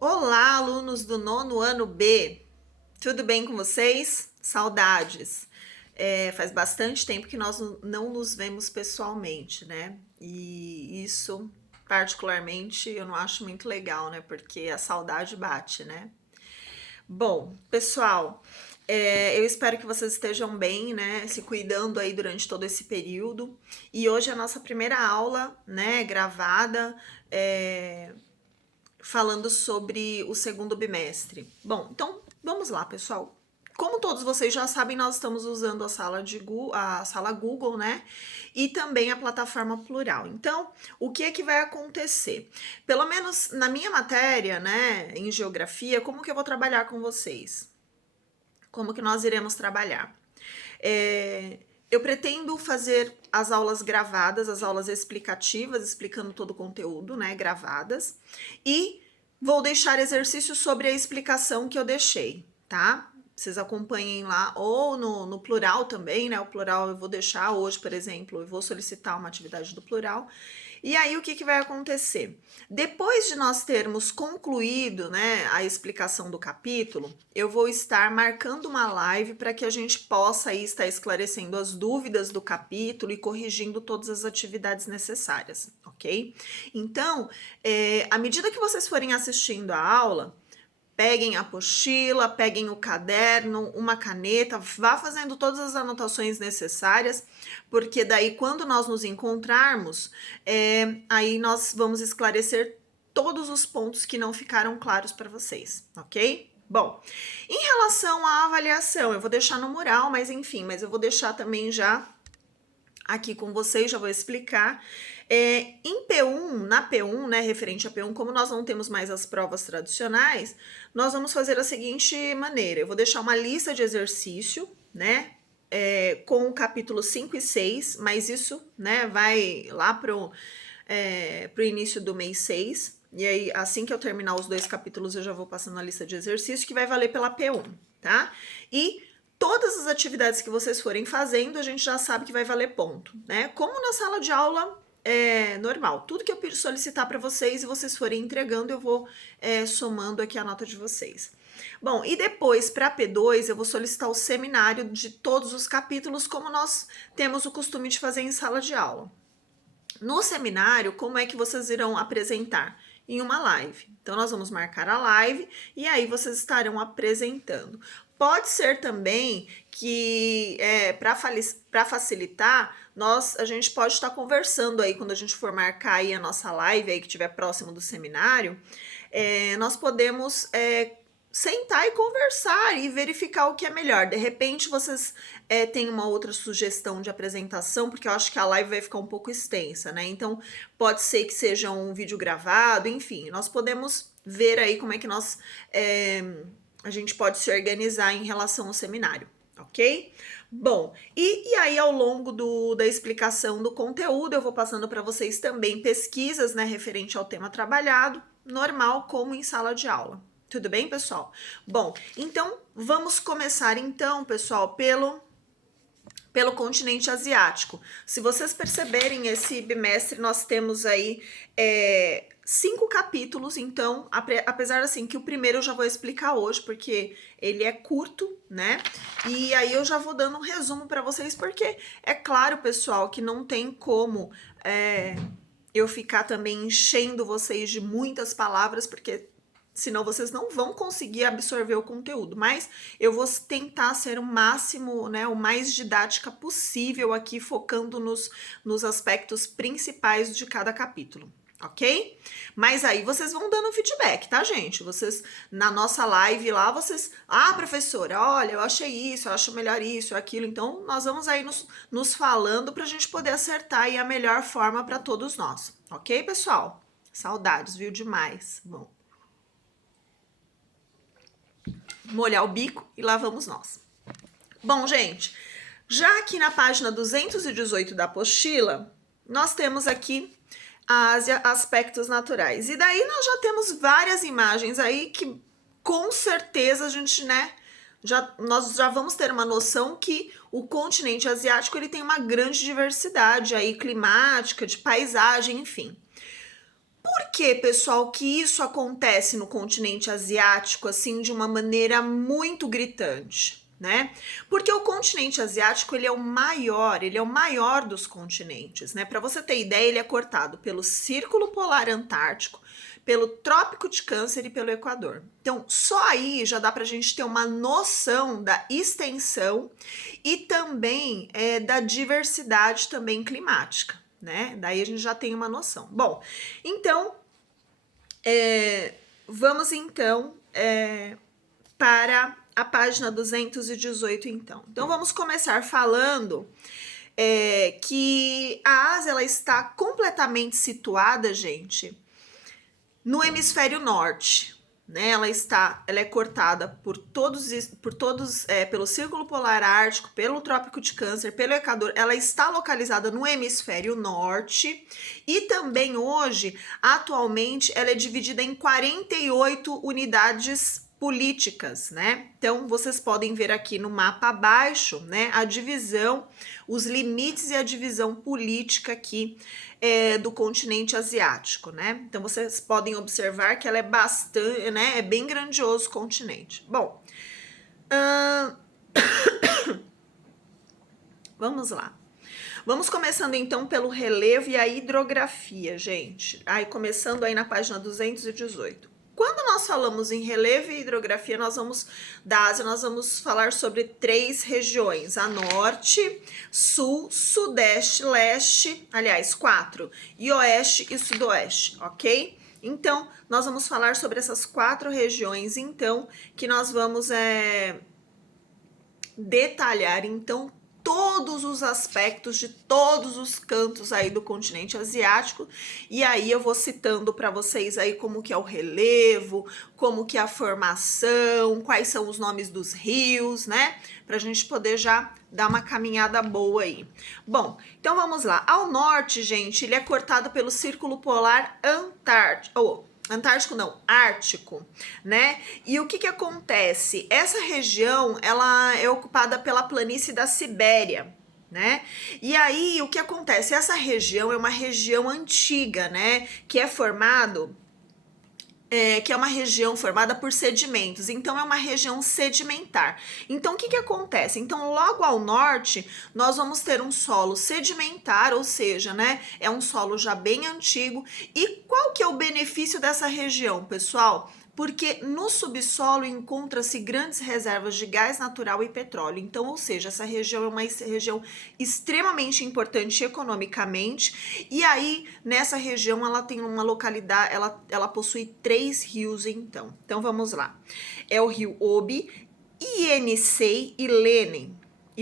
Olá, alunos do nono ano B, tudo bem com vocês? Saudades. Faz bastante tempo que nós não nos vemos pessoalmente, né? E isso, particularmente, eu não acho muito legal, né? Porque a saudade bate, né? Bom, pessoal, eu espero que vocês estejam bem, né? Se cuidando aí durante todo esse período. E hoje é a nossa primeira aula, né? Gravada. Falando sobre o segundo bimestre. Bom, então vamos lá, pessoal. Como todos vocês já sabem, nós estamos usando a sala Google, né? E também a plataforma Plural. Então, o que é que vai acontecer? Pelo menos na minha matéria, né, em geografia, como que eu vou trabalhar com vocês? Como que nós iremos trabalhar? Eu pretendo fazer as aulas gravadas, as aulas explicativas, explicando todo o conteúdo, né, gravadas, e vou deixar exercícios sobre a explicação que eu deixei, tá? Vocês acompanhem lá, ou no plural também, né? O plural eu vou deixar hoje, por exemplo, eu vou solicitar uma atividade do plural. E aí o que vai acontecer? Depois de nós termos concluído, né, a explicação do capítulo, eu vou estar marcando uma live para que a gente possa aí estar esclarecendo as dúvidas do capítulo e corrigindo todas as atividades necessárias, ok? Então, à medida que vocês forem assistindo a aula, peguem a apostila, peguem o caderno, uma caneta, vá fazendo todas as anotações necessárias, porque daí quando nós nos encontrarmos, aí nós vamos esclarecer todos os pontos que não ficaram claros para vocês, ok? Bom, em relação à avaliação, eu vou deixar no mural, mas enfim, mas eu vou deixar também já aqui com vocês, já vou explicar. Em P1, na P1, né, referente a P1, como nós não temos mais as provas tradicionais, nós vamos fazer da seguinte maneira: eu vou deixar uma lista de exercício, né, com o capítulo 5 e 6, mas isso, né, vai lá pro início do mês 6, e aí assim que eu terminar os dois capítulos eu já vou passando a lista de exercícios que vai valer pela P1, tá? E todas as atividades que vocês forem fazendo, a gente já sabe que vai valer ponto, né? Como na sala de aula normal. Tudo que eu solicitar para vocês e vocês forem entregando, eu vou somando aqui a nota de vocês. Bom, e depois para P2 eu vou solicitar o seminário de todos os capítulos, como nós temos o costume de fazer em sala de aula. No seminário, como é que vocês irão apresentar? Em uma live. Então, nós vamos marcar a live e aí vocês estarão apresentando. Pode ser também que, para facilitar, a gente pode estar conversando aí, quando a gente for marcar aí a nossa live, aí que estiver próximo do seminário, nós podemos sentar e conversar e verificar o que é melhor. De repente, vocês têm uma outra sugestão de apresentação, porque eu acho que a live vai ficar um pouco extensa, né? Então, pode ser que seja um vídeo gravado, enfim, nós podemos ver aí como é que a gente pode se organizar em relação ao seminário, ok? Bom, e aí ao longo da explicação do conteúdo, eu vou passando para vocês também pesquisas, né, referente ao tema trabalhado, normal como em sala de aula. Tudo bem, pessoal? Bom, então vamos começar então, pessoal, pelo continente asiático. Se vocês perceberem, esse bimestre nós temos aí 5 capítulos, então, apesar assim que o primeiro eu já vou explicar hoje, porque ele é curto, né? E aí eu já vou dando um resumo para vocês, porque é claro, pessoal, que não tem como eu ficar também enchendo vocês de muitas palavras, porque senão vocês não vão conseguir absorver o conteúdo, mas eu vou tentar ser o máximo, né, o mais didática possível aqui, focando nos aspectos principais de cada capítulo, ok? Mas aí vocês vão dando feedback, tá, gente? Vocês, na nossa live lá, professora, olha, eu achei isso, eu acho melhor isso, aquilo, então nós vamos aí nos falando pra gente poder acertar aí a melhor forma para todos nós, ok, pessoal? Saudades, viu, demais. Bom, molhar o bico e lá vamos nós. Bom, gente, já aqui na página 218 da apostila, nós temos aqui Ásia, aspectos naturais. E daí nós já temos várias imagens aí que com certeza a gente, né, nós já vamos ter uma noção que o continente asiático, ele tem uma grande diversidade aí climática, de paisagem, enfim. Por que, pessoal, que isso acontece no continente asiático assim de uma maneira muito gritante, né? Porque o continente asiático, ele é o maior dos continentes, né? Para você ter ideia, ele é cortado pelo Círculo Polar Antártico, pelo Trópico de Câncer e pelo Equador. Então, só aí já dá para a gente ter uma noção da extensão e também da diversidade também climática, né? Daí a gente já tem uma noção. Bom, então vamos então para a página 218 então. Então vamos começar falando que a Ásia ela está completamente situada, gente, no hemisfério norte, né? Ela é cortada pelo Círculo Polar Ártico, pelo Trópico de Câncer, pelo Equador. Ela está localizada no hemisfério norte e também hoje, atualmente, ela é dividida em 48 unidades políticas, né? Então vocês podem ver aqui no mapa abaixo, né, a divisão, os limites e a divisão política aqui do continente asiático, né? Então vocês podem observar que ela é bastante, né, é bem grandioso o continente. Bom, vamos lá. Vamos começando então pelo relevo e a hidrografia, gente. Aí começando aí na página 218. Quando nós falamos em relevo e hidrografia, nós vamos falar sobre 3 regiões: a norte, sul, sudeste, leste, aliás, 4, e oeste e sudoeste, ok? Então, nós vamos falar sobre essas 4 regiões, então, que nós vamos detalhar, então, todos os aspectos de todos os cantos aí do continente asiático, e aí eu vou citando para vocês aí como que é o relevo, como que é a formação, quais são os nomes dos rios, né? Pra gente poder já dar uma caminhada boa aí. Bom, então vamos lá. Ao norte, gente, ele é cortado pelo Círculo Polar Antártico não, Ártico, né? E o que acontece? Essa região, ela é ocupada pela planície da Sibéria, né? E aí, o que acontece? Essa região é uma região antiga, né? Que é uma região formada por sedimentos, então é uma região sedimentar. Então, o que acontece? Então, logo ao norte, nós vamos ter um solo sedimentar, ou seja, né, é um solo já bem antigo. E qual que é o benefício dessa região, pessoal? Porque no subsolo encontra-se grandes reservas de gás natural e petróleo. Então, ou seja, essa região é uma região extremamente importante economicamente. E aí, nessa região, ela tem uma localidade, ela possui 3 rios, então. Então, vamos lá. É o rio Obi, Ienisei e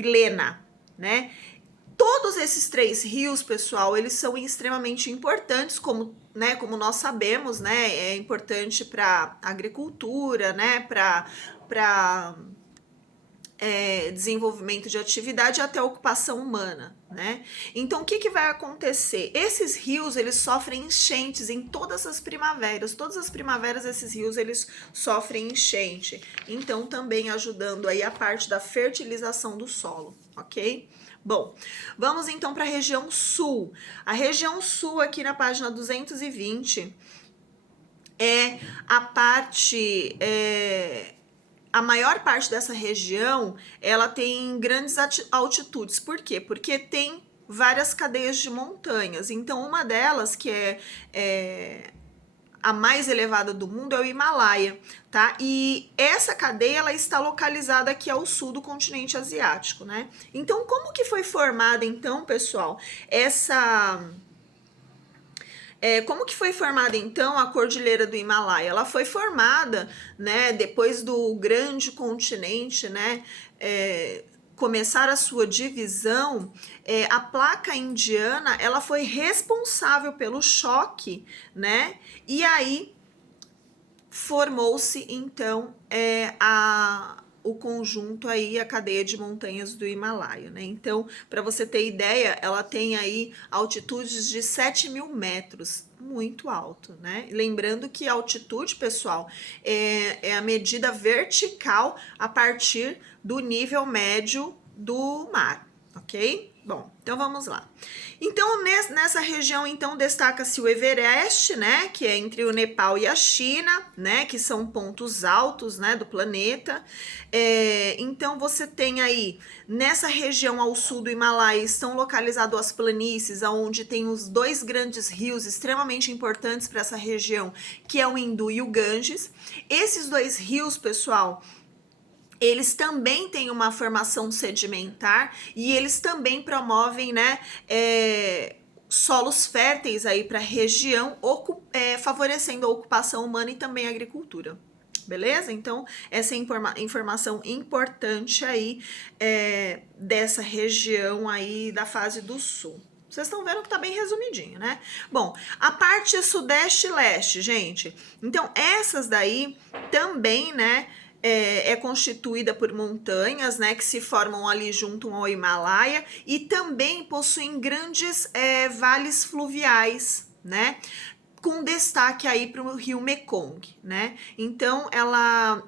Lena, né? Todos esses 3 rios, pessoal, eles são extremamente importantes, como nós sabemos, né? É importante para agricultura, né? Para desenvolvimento de atividade e até ocupação humana, né? Então, o que vai acontecer? Esses rios, eles sofrem enchentes em todas as primaveras esses rios, eles sofrem enchente, então também ajudando aí a parte da fertilização do solo, ok? Bom, vamos então para a região sul. A região sul, aqui na página 220, é a parte... a maior parte dessa região, ela tem grandes altitudes. Por quê? Porque tem várias cadeias de montanhas. Então, uma delas, que é a mais elevada do mundo, é o Himalaia, tá? E essa cadeia, ela está localizada aqui ao sul do continente asiático, né? Então, como que foi formada, então, pessoal, como que foi formada, então, a Cordilheira do Himalaia? Ela foi formada, né, depois do grande continente, né, começar a sua divisão, a placa indiana, ela foi responsável pelo choque, né, e aí formou-se, então, o conjunto aí, a cadeia de montanhas do Himalaia, né? Então, para você ter ideia, ela tem aí altitudes de 7.000 metros, muito alto, né? Lembrando que a altitude, pessoal, é a medida vertical a partir do nível médio do mar, ok? Bom, então vamos lá. Então, nessa região, então, destaca-se o Everest, né, que é entre o Nepal e a China, né, que são pontos altos, né, do planeta. Então, você tem aí, nessa região ao sul do Himalaia, estão localizadas as planícies, onde tem os dois grandes rios extremamente importantes para essa região, que é o Hindu e o Ganges. Esses dois rios, pessoal, eles também têm uma formação sedimentar e eles também promovem, né, solos férteis aí para a região, favorecendo a ocupação humana e também a agricultura. Beleza? Então, essa é informação importante aí dessa região aí da fase do sul. Vocês estão vendo que tá bem resumidinho, né? Bom, a parte sudeste e leste, gente. Então, essas daí também, né, é constituída por montanhas, né, que se formam ali junto ao Himalaia e também possuem grandes vales fluviais, né, com destaque aí para o rio Mekong, né. Então, ela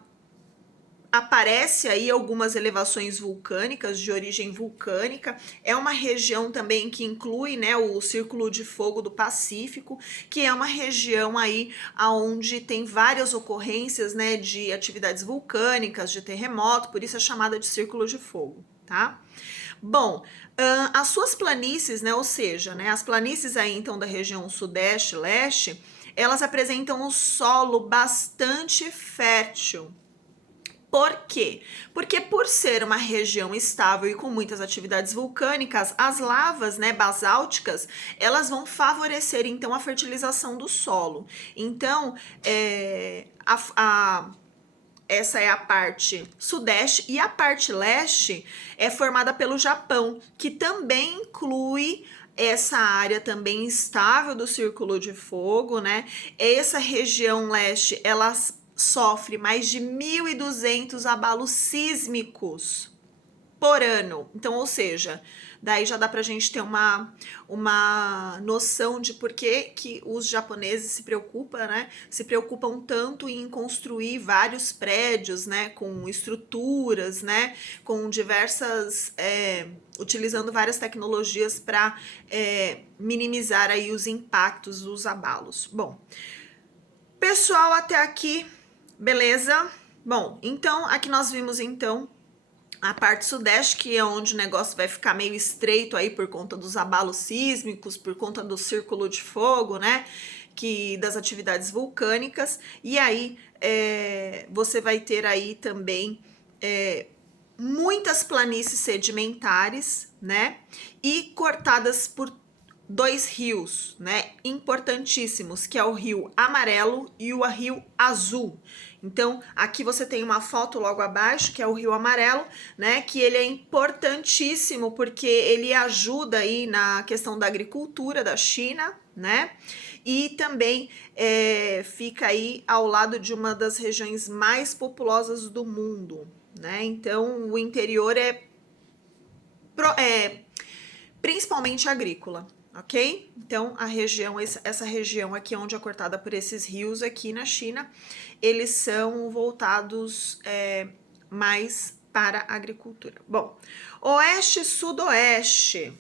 aparece aí algumas elevações vulcânicas de origem vulcânica. É uma região também que inclui, né, o Círculo de Fogo do Pacífico, que é uma região aí onde tem várias ocorrências, né, de atividades vulcânicas, de terremoto, por isso é chamada de Círculo de Fogo, tá? Bom, as suas planícies, né, ou seja, né, as planícies aí então da região sudeste e leste, elas apresentam um solo bastante fértil. Por quê? Porque por ser uma região estável e com muitas atividades vulcânicas, as lavas, né, basálticas, elas vão favorecer então a fertilização do solo. Então, essa é a parte sudeste e a parte leste é formada pelo Japão, que também inclui essa área também estável do Círculo de Fogo, né? Essa região leste, ela sofre mais de 1.200 abalos sísmicos por ano. Então, ou seja, daí já dá pra gente ter uma noção de por que os japoneses se preocupam, né? Se preocupam tanto em construir vários prédios, né? Com estruturas, né? Com diversas... utilizando várias tecnologias para minimizar aí os impactos dos abalos. Bom, pessoal, até aqui, beleza? Bom, então, aqui nós vimos, então, a parte sudeste, que é onde o negócio vai ficar meio estreito aí por conta dos abalos sísmicos, por conta do círculo de fogo, né? Das atividades vulcânicas. E aí, você vai ter aí também muitas planícies sedimentares, né? E cortadas por dois rios, né, importantíssimos, que é o Rio Amarelo e o Rio Azul. Então, aqui você tem uma foto logo abaixo, que é o Rio Amarelo, né, que ele é importantíssimo porque ele ajuda aí na questão da agricultura da China, né, e também fica aí ao lado de uma das regiões mais populosas do mundo, né, então o interior é principalmente agrícola. Ok? Então, essa região aqui onde é cortada por esses rios aqui na China, eles são voltados mais para a agricultura. Bom, oeste e sudoeste,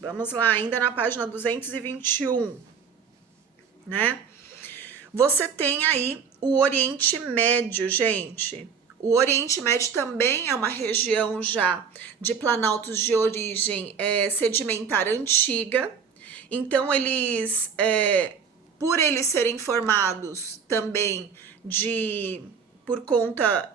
vamos lá, ainda na página 221, né? Você tem aí o Oriente Médio, gente. O Oriente Médio também é uma região já de planaltos de origem sedimentar antiga. Então, por eles serem formados também por conta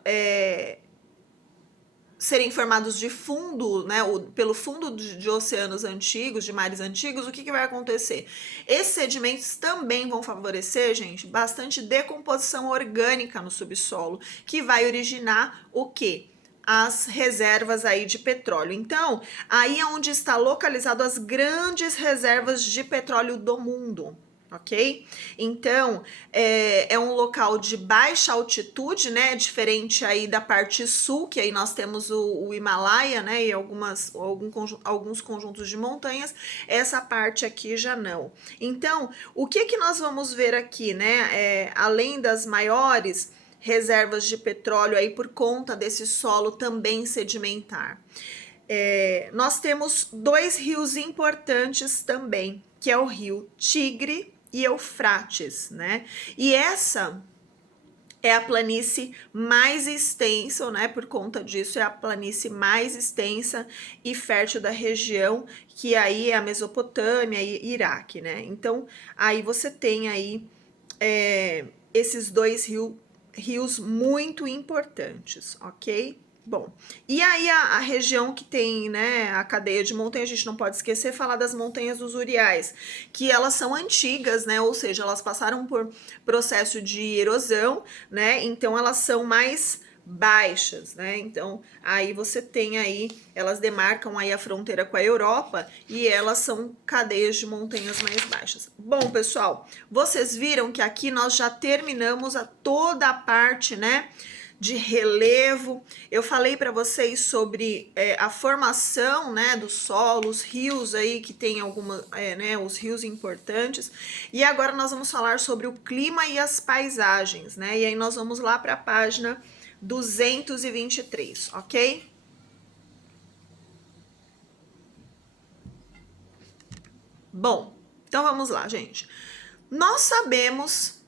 serem formados de fundo, né, pelo fundo de oceanos antigos, de mares antigos, o que vai acontecer? Esses sedimentos também vão favorecer, gente, bastante decomposição orgânica no subsolo, que vai originar o quê? As reservas aí de petróleo. Então, aí é onde está localizado as grandes reservas de petróleo do mundo, ok? Então, é um local de baixa altitude, né? Diferente aí da parte sul, que aí nós temos o Himalaia, né? E alguns conjuntos de montanhas. Essa parte aqui já não. Então, o que nós vamos ver aqui, né? Além das maiores reservas de petróleo aí por conta desse solo também sedimentar. nós temos dois rios importantes também, que é o rio Tigre e Eufrates, né? E essa é a planície mais extensa, né? Por conta disso, é a planície mais extensa e fértil da região, que aí é a Mesopotâmia e Iraque, né? Então, aí você tem aí esses dois rios muito importantes, ok? Bom, e aí a região que tem, né, a cadeia de montanhas, a gente não pode esquecer falar das montanhas dos Uriais, que elas são antigas, né, ou seja, elas passaram por processo de erosão, né, então elas são mais baixas, né, então aí você tem aí, elas demarcam aí a fronteira com a Europa e elas são cadeias de montanhas mais baixas. Bom, pessoal, vocês viram que aqui nós já terminamos toda a parte, né, de relevo. Eu falei para vocês sobre a formação, né, do solo, os rios aí que tem alguma, né, os rios importantes. E agora nós vamos falar sobre o clima e as paisagens, né? E aí nós vamos lá para a página 223, ok? Bom, então vamos lá, gente. Nós sabemos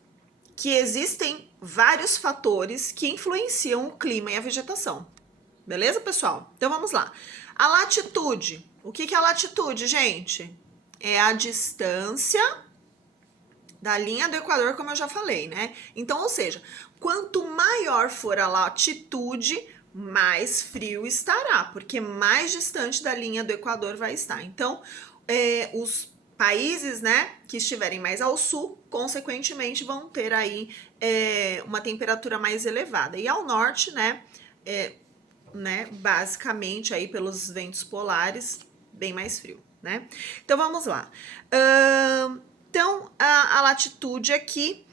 que existem vários fatores que influenciam o clima e a vegetação. Beleza, pessoal? Então vamos lá. A latitude. O que é a latitude, gente? É a distância da linha do Equador, como eu já falei, né? Então, ou seja, quanto maior for a latitude, mais frio estará, porque mais distante da linha do Equador vai estar. Então, os países, né, que estiverem mais ao sul, consequentemente, vão ter aí uma temperatura mais elevada. E ao norte, né, basicamente aí pelos ventos polares, bem mais frio, né? Então vamos lá. Então a latitude aqui,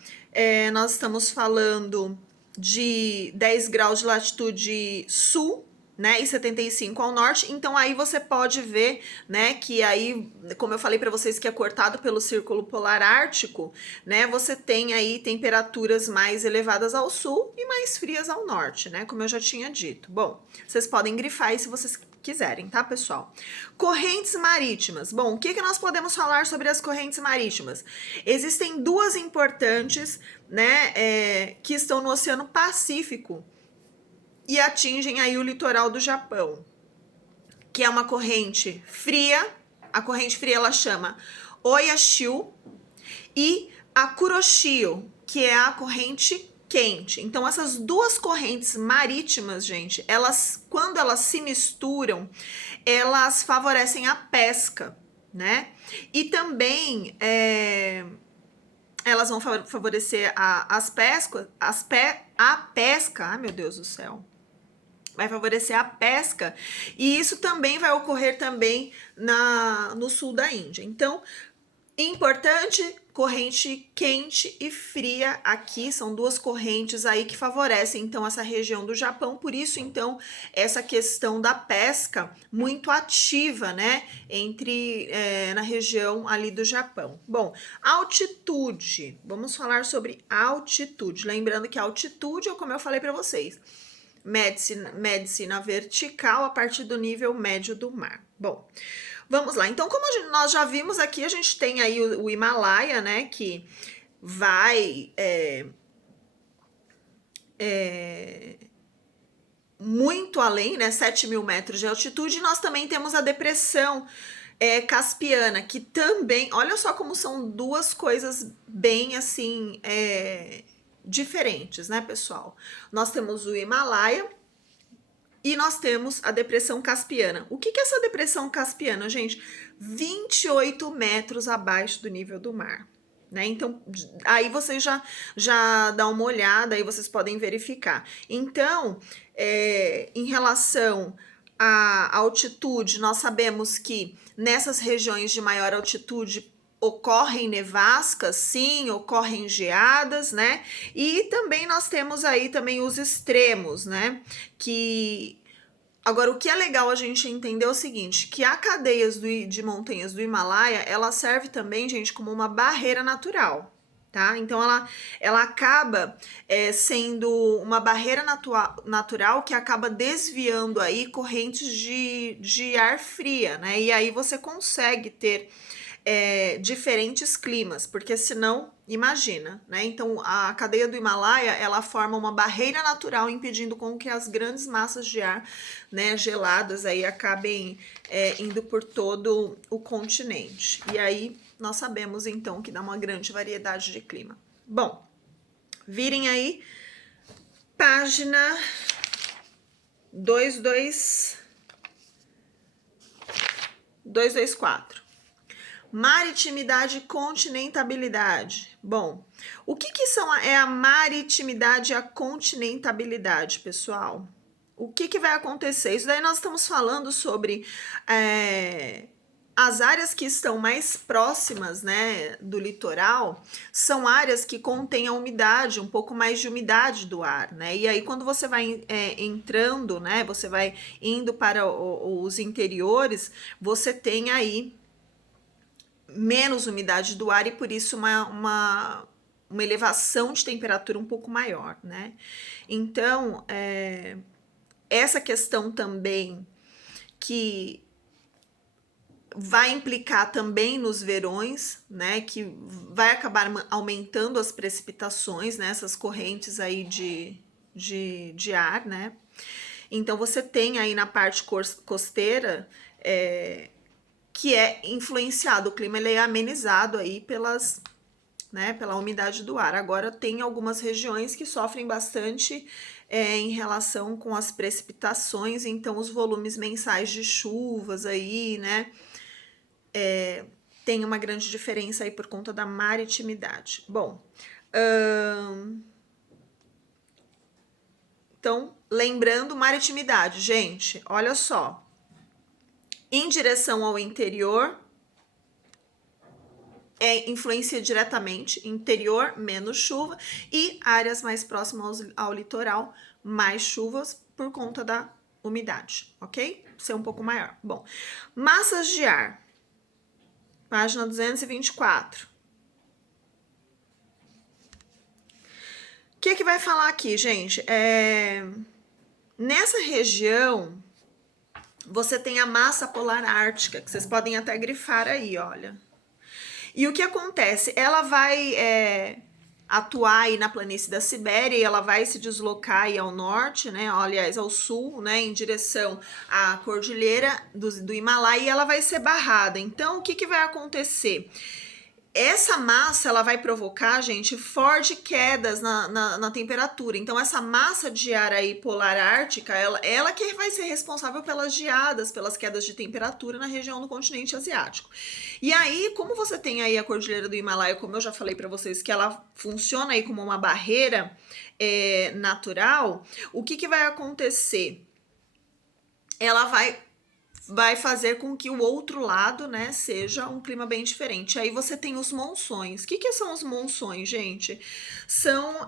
nós estamos falando de 10 graus de latitude sul, né, e 75 ao norte. Então aí você pode ver, né, que aí, como eu falei para vocês que é cortado pelo Círculo Polar Ártico, né, você tem aí temperaturas mais elevadas ao sul e mais frias ao norte, né, como eu já tinha dito. Bom, vocês podem grifar aí se vocês quiserem, tá, pessoal? Correntes marítimas. Bom, o que nós podemos falar sobre as correntes marítimas? Existem duas importantes, né, que estão no Oceano Pacífico e atingem aí o litoral do Japão, que é uma corrente fria. A corrente fria ela chama Oyashio, e a Kuroshio, que é a corrente quente. Então essas duas correntes marítimas, gente, elas, quando elas se misturam, elas favorecem a pesca, né? E também elas vão favorecer a pesca. Ai, meu Deus do céu. Vai favorecer a pesca, e isso também vai ocorrer também no sul da Índia. Então, importante, corrente quente e fria aqui, são duas correntes aí que favorecem então essa região do Japão, por isso então essa questão da pesca muito ativa, né, na região ali do Japão. Bom, altitude, vamos falar sobre altitude, lembrando que a altitude é como eu falei para vocês, mede-se na vertical a partir do nível médio do mar. Bom, vamos lá. Então, como nós já vimos aqui, a gente tem aí o Himalaia, né, que vai muito além, né, 7.000 metros de altitude. E nós também temos a depressão Caspiana, que também, olha só como são duas coisas bem assim diferentes, né, pessoal? Nós temos o Himalaia e nós temos a depressão Caspiana. O que é essa depressão Caspiana, gente? 28 metros abaixo do nível do mar, né? Então, aí vocês já dão uma olhada, aí vocês podem verificar. Então, em relação à altitude, nós sabemos que nessas regiões de maior altitude ocorrem nevascas, sim, ocorrem geadas, né? E também nós temos aí também os extremos, né? Que agora o que é legal a gente entender é o seguinte, que a cadeia de montanhas do Himalaia, ela serve também, gente, como uma barreira natural, tá? Então ela acaba sendo uma barreira natural que acaba desviando aí correntes de ar fria, né? E aí você consegue ter diferentes climas, porque senão, imagina, né? Então a cadeia do Himalaia, ela forma uma barreira natural impedindo com que as grandes massas de ar, né, geladas aí acabem indo por todo o continente. E aí nós sabemos então que dá uma grande variedade de clima. Bom, virem aí página 224. Maritimidade e continentabilidade. Bom, o que são a maritimidade e a continentabilidade, pessoal? O que vai acontecer? Isso daí nós estamos falando sobre as áreas que estão mais próximas, né, do litoral, são áreas que contêm a umidade, um pouco mais de umidade do ar, né? E aí quando você vai entrando, né, você vai indo para os interiores, você tem aí menos umidade do ar e por isso uma elevação de temperatura um pouco maior, né? Então, essa questão também que vai implicar também nos verões, né? Que vai acabar aumentando as precipitações, né? Essas correntes aí de ar, né? Então você tem aí na parte costeira que é influenciado, o clima ele é amenizado aí pela umidade do ar. Agora tem algumas regiões que sofrem bastante em relação com as precipitações, então os volumes mensais de chuvas aí, né, tem uma grande diferença aí por conta da maritimidade. Bom, então, lembrando maritimidade, gente, olha só, em direção ao interior, influencia diretamente, interior, menos chuva, e áreas mais próximas ao litoral, mais chuvas por conta da umidade, ok? Ser um pouco maior. Bom, massas de ar, página 224. O que vai falar aqui, gente? Nessa região, você tem a massa polar ártica, que vocês podem até grifar aí, olha. E o que acontece? Ela vai atuar aí na planície da Sibéria e ela vai se deslocar aí ao norte, né? Aliás, ao sul, né? Em direção à cordilheira do Himalaia e ela vai ser barrada. Então, o que vai acontecer? Essa massa, ela vai provocar, gente, fortes quedas na temperatura. Então, essa massa de ar aí polar ártica, ela que vai ser responsável pelas geadas, pelas quedas de temperatura na região do continente asiático. E aí, como você tem aí a cordilheira do Himalaia, como eu já falei para vocês, que ela funciona aí como uma barreira natural, o que vai acontecer? Ela vai fazer com que o outro lado, né, seja um clima bem diferente. Aí você tem os monções. O que são os monções, gente? São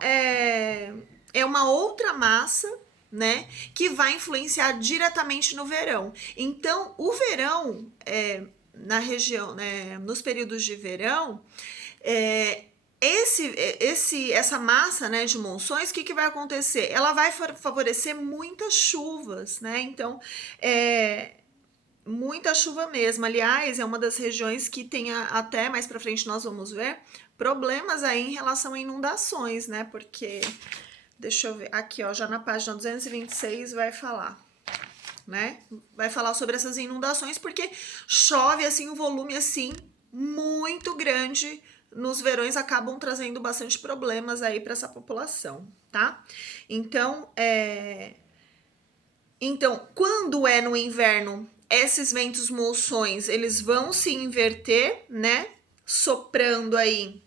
uma outra massa, né, que vai influenciar diretamente no verão. Então, o verão na região, né, nos períodos de verão, essa massa, né, de monções, o que vai acontecer? Ela vai favorecer muitas chuvas, né? Então, muita chuva mesmo. Aliás, é uma das regiões que tem até mais para frente nós vamos ver problemas aí em relação a inundações, né? Porque deixa eu ver aqui, ó, já na página 226 vai falar, né? Vai falar sobre essas inundações porque chove assim um volume assim muito grande nos verões, acabam trazendo bastante problemas aí para essa população, tá? Então, quando é no inverno, esses ventos monções, eles vão se inverter, né? Soprando aí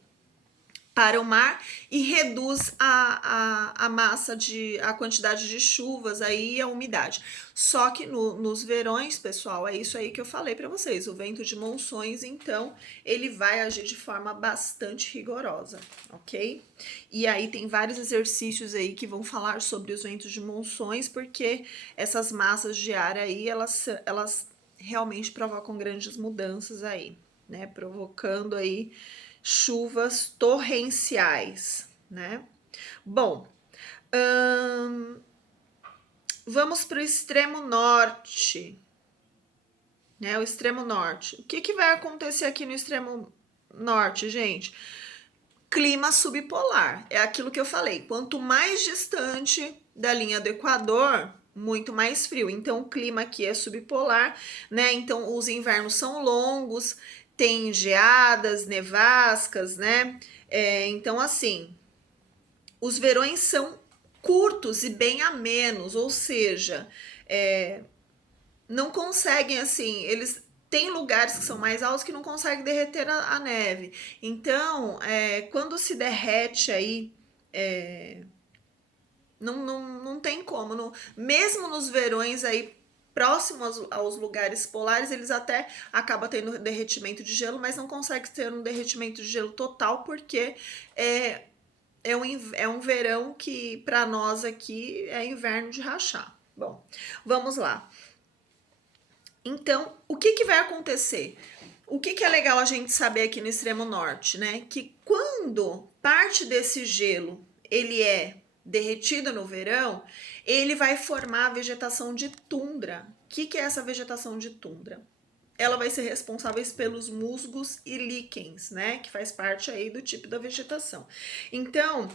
para o mar e reduz a massa a quantidade de chuvas aí e a umidade. Só que nos verões, pessoal, é isso aí que eu falei para vocês. O vento de monções, então, ele vai agir de forma bastante rigorosa, ok? E aí tem vários exercícios aí que vão falar sobre os ventos de monções, porque essas massas de ar aí, elas realmente provocam grandes mudanças aí, né? Provocando aí chuvas torrenciais, né? Bom, vamos para o extremo norte, né? O extremo norte. O que vai acontecer aqui no extremo norte, gente? Clima subpolar. É aquilo que eu falei. Quanto mais distante da linha do Equador, muito mais frio. Então, o clima aqui é subpolar, né? Então, os invernos são longos, tem geadas, nevascas, né? Então, assim, os verões são curtos e bem amenos, ou seja, não conseguem, assim, eles tem lugares que são mais altos que não conseguem derreter a neve. Então, quando se derrete aí, não tem como. Mesmo nos verões aí, próximos aos lugares polares, eles até acabam tendo derretimento de gelo, mas não consegue ter um derretimento de gelo total, porque é um verão que, para nós aqui, é inverno de rachar. Bom, vamos lá. Então, o que vai acontecer? O que é legal a gente saber aqui no extremo norte, né? Que quando parte desse gelo ele é derretido no verão, ele vai formar a vegetação de tundra. O que é essa vegetação de tundra? Ela vai ser responsável pelos musgos e líquens, né? Que faz parte aí do tipo da vegetação. Então,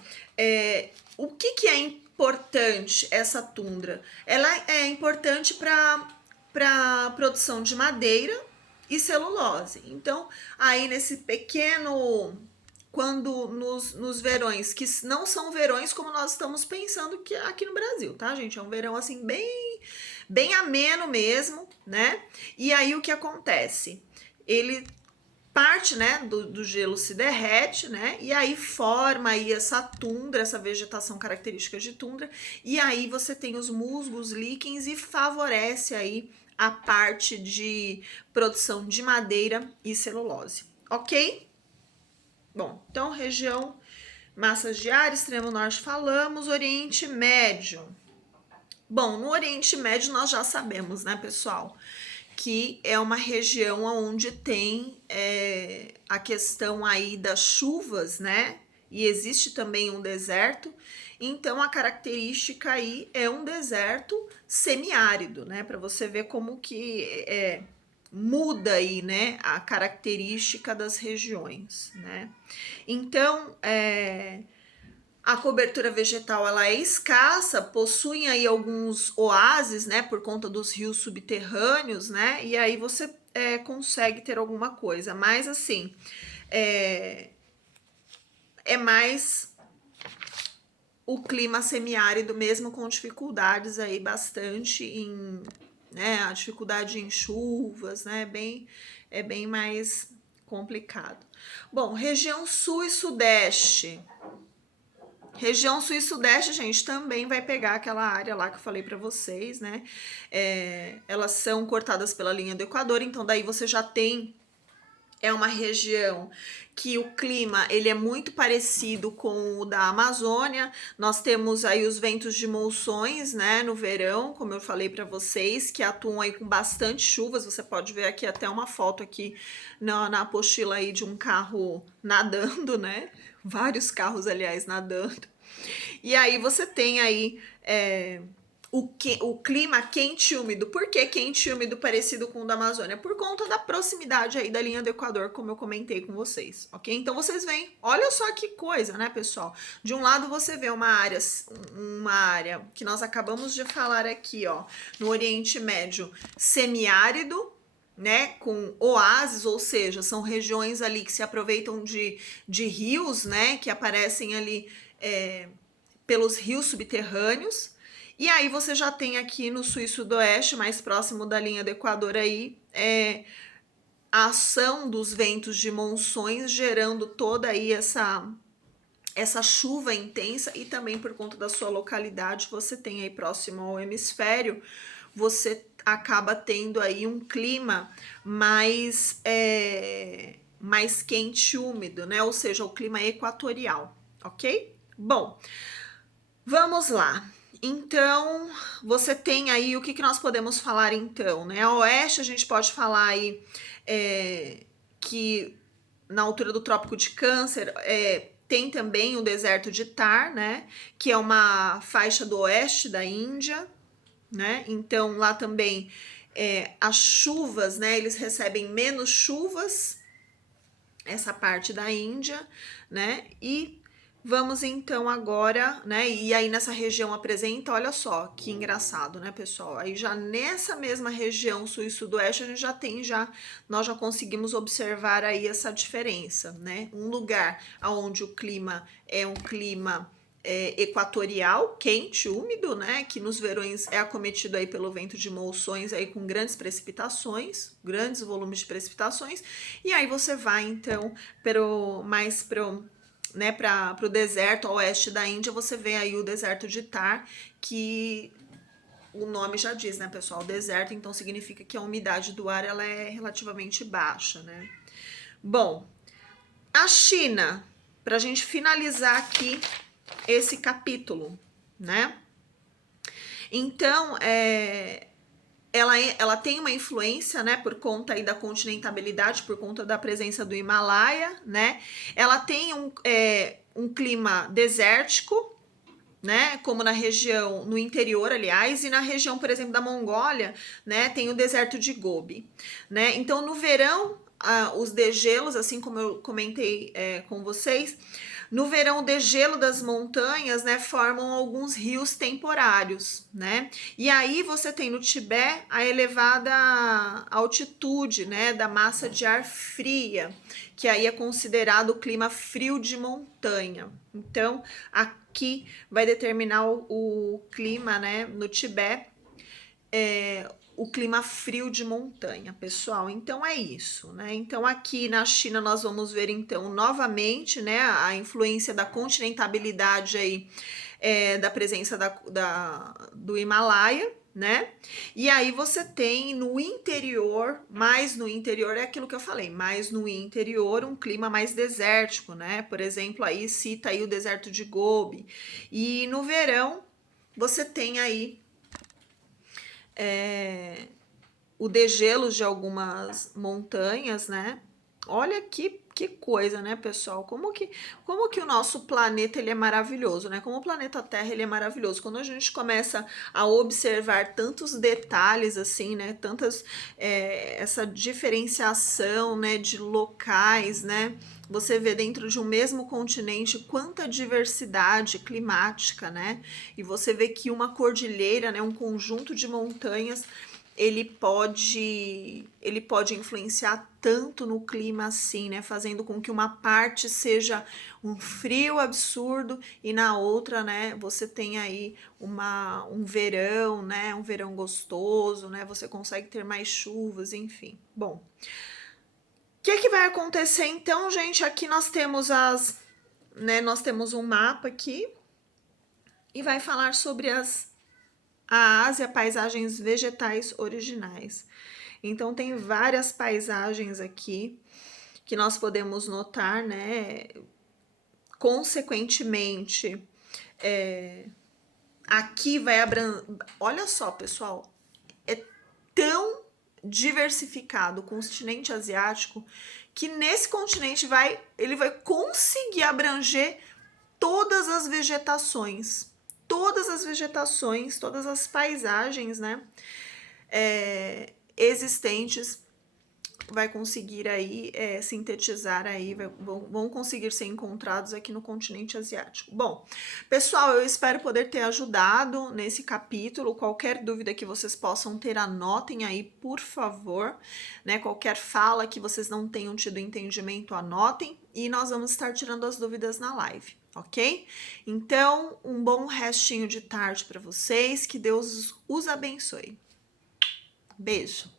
o que é importante essa tundra? Ela é importante para produção de madeira e celulose. Então, aí nesse pequeno, quando nos verões, que não são verões como nós estamos pensando que aqui no Brasil, tá, gente? É um verão assim bem ameno mesmo, né? E aí o que acontece? Ele parte, né, do gelo se derrete, né? E aí forma aí essa tundra, essa vegetação característica de tundra, e aí você tem os musgos, líquens e favorece aí a parte de produção de madeira e celulose, ok? Bom, então região massas de ar, extremo norte falamos, Oriente Médio. Bom, no Oriente Médio nós já sabemos, né, pessoal, que é uma região onde tem a questão aí das chuvas, né? E existe também um deserto. Então a característica aí é um deserto semiárido, né? Para você ver como que muda aí, né? A característica das regiões, né? Então a cobertura vegetal ela é escassa, possuem aí alguns oásis, né, por conta dos rios subterrâneos, né, e aí você consegue ter alguma coisa, mas assim, é mais o clima semiárido mesmo, com dificuldades aí bastante em, né, a dificuldade em chuvas, né, é bem mais complicado. Bom, região sul e sudeste. Região sul e sudeste, gente, também vai pegar aquela área lá que eu falei para vocês, né? Elas são cortadas pela linha do Equador, então daí você já tem uma região que o clima ele é muito parecido com o da Amazônia. Nós temos aí os ventos de monções, né, no verão, como eu falei para vocês, que atuam aí com bastante chuvas. Você pode ver aqui até uma foto aqui na apostila aí de um carro nadando, né? Vários carros, aliás, nadando. E aí você tem aí o clima quente e úmido. Por que quente e úmido parecido com o da Amazônia? Por conta da proximidade aí da linha do Equador, como eu comentei com vocês, ok? Então vocês veem, olha só que coisa, né, pessoal? De um lado você vê uma área que nós acabamos de falar aqui, ó, no Oriente Médio, semiárido, né, com oásis, ou seja, são regiões ali que se aproveitam de rios, né, que aparecem ali pelos rios subterrâneos. E aí você já tem aqui no sul e sudoeste, mais próximo da linha do Equador aí, a ação dos ventos de monções gerando toda aí essa chuva intensa, e também por conta da sua localidade, você tem aí próximo ao hemisfério, você acaba tendo aí um clima mais quente e úmido, né? Ou seja, o clima equatorial, ok? Bom, vamos lá. Então, você tem aí o que nós podemos falar então, né? A oeste a gente pode falar aí que na altura do Trópico de Câncer, tem também o deserto de Thar, né? Que é uma faixa do oeste da Índia, né? Então lá também as chuvas, né? Eles recebem menos chuvas, essa parte da Índia, né? E vamos então agora, né? E aí nessa região apresenta, olha só que engraçado, né, pessoal? Aí já nessa mesma região sul e sudoeste a gente nós já conseguimos observar aí essa diferença, né? Um lugar onde o clima é um clima equatorial, quente, úmido, né? Que nos verões é acometido aí pelo vento de monções aí com grandes precipitações, grandes volumes de precipitações. E aí você vai então mais né, para o deserto ao oeste da Índia, você vê aí o deserto de Thar, que o nome já diz, né, pessoal, deserto, então significa que a umidade do ar ela é relativamente baixa, né? Bom, a China, para a gente finalizar aqui esse capítulo, né? Então, ela tem uma influência, né, por conta aí da continentabilidade, por conta da presença do Himalaia, né? Ela tem um clima desértico, né, como na região, no interior, aliás, e na região, por exemplo, da Mongólia, né, tem o deserto de Gobi, né? Então, no verão, os degelos, assim como eu comentei com vocês, no verão, o degelo das montanhas, né, formam alguns rios temporários, né? E aí você tem no Tibete a elevada altitude, né, da massa de ar fria, que aí é considerado o clima frio de montanha. Então, aqui vai determinar o clima, né, no Tibete, o clima frio de montanha, pessoal. Então é isso, né? Então aqui na China nós vamos ver então novamente, né, a influência da continentabilidade aí, da presença do Himalaia, né? E aí você tem no interior, mais no interior é aquilo que eu falei, mais no interior um clima mais desértico, né? Por exemplo, aí cita aí o deserto de Gobi. E no verão você tem aí o degelo de algumas montanhas, né? Olha que coisa, né, pessoal? Como que o nosso planeta ele é maravilhoso, né? Como o planeta Terra ele é maravilhoso. Quando a gente começa a observar tantos detalhes assim, né? Essa diferenciação, né, de locais, né? Você vê dentro de um mesmo continente quanta diversidade climática, né? E você vê que uma cordilheira, né, um conjunto de montanhas ele pode influenciar tanto no clima assim, né? Fazendo com que uma parte seja um frio absurdo e na outra, né, você tem aí um verão, né? Um verão gostoso, né? Você consegue ter mais chuvas, enfim. Bom, o que vai acontecer então, gente? Aqui nós temos nós temos um mapa aqui e vai falar sobre a Ásia, paisagens vegetais originais. Então tem várias paisagens aqui que nós podemos notar, né? Consequentemente, aqui vai abranger. Olha só, pessoal, é tão diversificado o continente asiático que nesse continente ele vai conseguir abranger todas as vegetações, todas as paisagens, né, existentes, vai conseguir aí sintetizar aí, vão conseguir ser encontrados aqui no continente asiático. Bom, pessoal, eu espero poder ter ajudado nesse capítulo. Qualquer dúvida que vocês possam ter, anotem aí, por favor, né? Qualquer fala que vocês não tenham tido entendimento, anotem e nós vamos estar tirando as dúvidas na live, ok? Então, um bom restinho de tarde para vocês, que Deus os abençoe. Beijo!